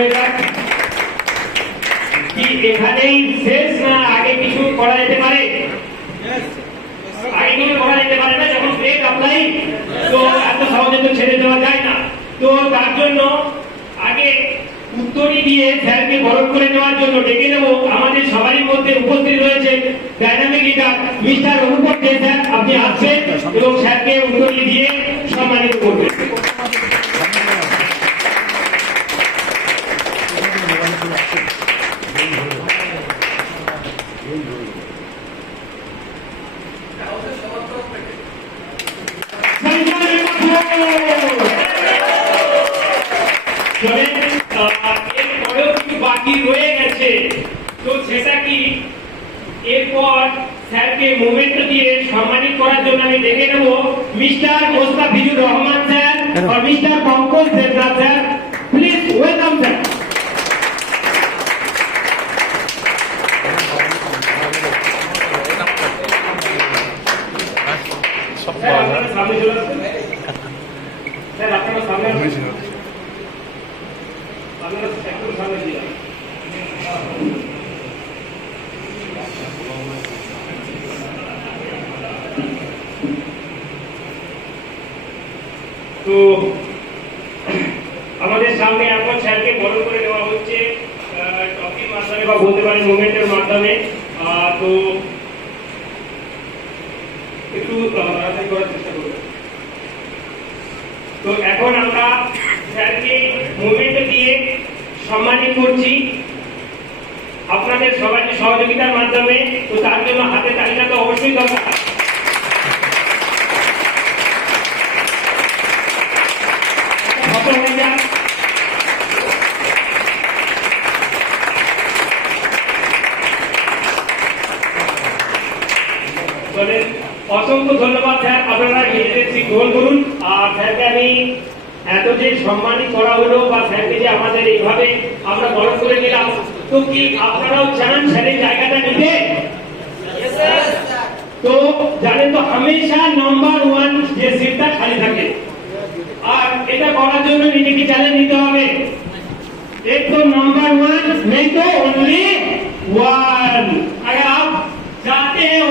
হয়ে যাক। কি এখানেই শেষ না আগে কিছু করা যেতে পারে? আগে কিছু করা যেতে পারে না, যখন গ্রেড অ্যাপ্লাই তো এত সহজে তো ছেড়ে দেওয়া যায় না। তো তার জন্য আগে উত্তরই দিয়ে স্যারকে বরণ করে নেওয়ার জন্য ডেকে নেব। আমাদের সবারই মধ্যে উপস্থিত রয়েছে ডাইনামিক লিডার মিস্টার অনুপম দে। স্যার আপনি আসবেন এবং স্যারকে উত্তরই দিয়ে সম্মানিত করবেন। এরপরেও কিছু বাকি রয়ে গেছে, তো সেটা কি? এরপর স্যারকে মোমেন্ট দিয়ে সম্মানিত করার জন্য আমি ডেকে নেব মিস্টার মোস্তাফিজুর রহমান স্যার আর mister Pankaj Debnath sir. Please welcome sir. আপনারা সামনে চলে আসবেন। স্যার আপনারা সামনে আসবেন। আপনারা একটু সামনে দিয়ে তো আমাদের সামনে এখন স্যারকে বরণ করে দেওয়া হচ্ছে টপির মাধ্যমে বা বলতে পারেন মুভমেন্টের মাধ্যমে। তো একটু তাড়াতাড়ি করার চেষ্টা করব। তো এখন আমরা স্যারকে মুভমেন্ট দিয়ে সম্মানিত করছি আপনাদের সবার সহযোগিতার মাধ্যমে। তো তার জন্য হাতে তালিকা তো অবশ্যই দরকার। অসংখ্য ধন্যবাদ স্যার, আপনারা নিজেদের সিট গ্রহণ করুন। আর স্যারকে আমি এত যে সম্মানিত করা হলো বা স্যারকে যে আমাদের এইভাবে আমরা বরণ করে নিলাম, তো কি আপনারাও চান স্যারের জায়গাটা নিতে? তো জানেন তো হামেশা নাম্বার 1 যে সিটটা খালি থাকে, আর এটা করার জন্য নিজেকে চ্যালেঞ্জ নিতে হবে। एक तो नंबर 1 नहीं तो ओनली 1। अगर आप चाहते हैं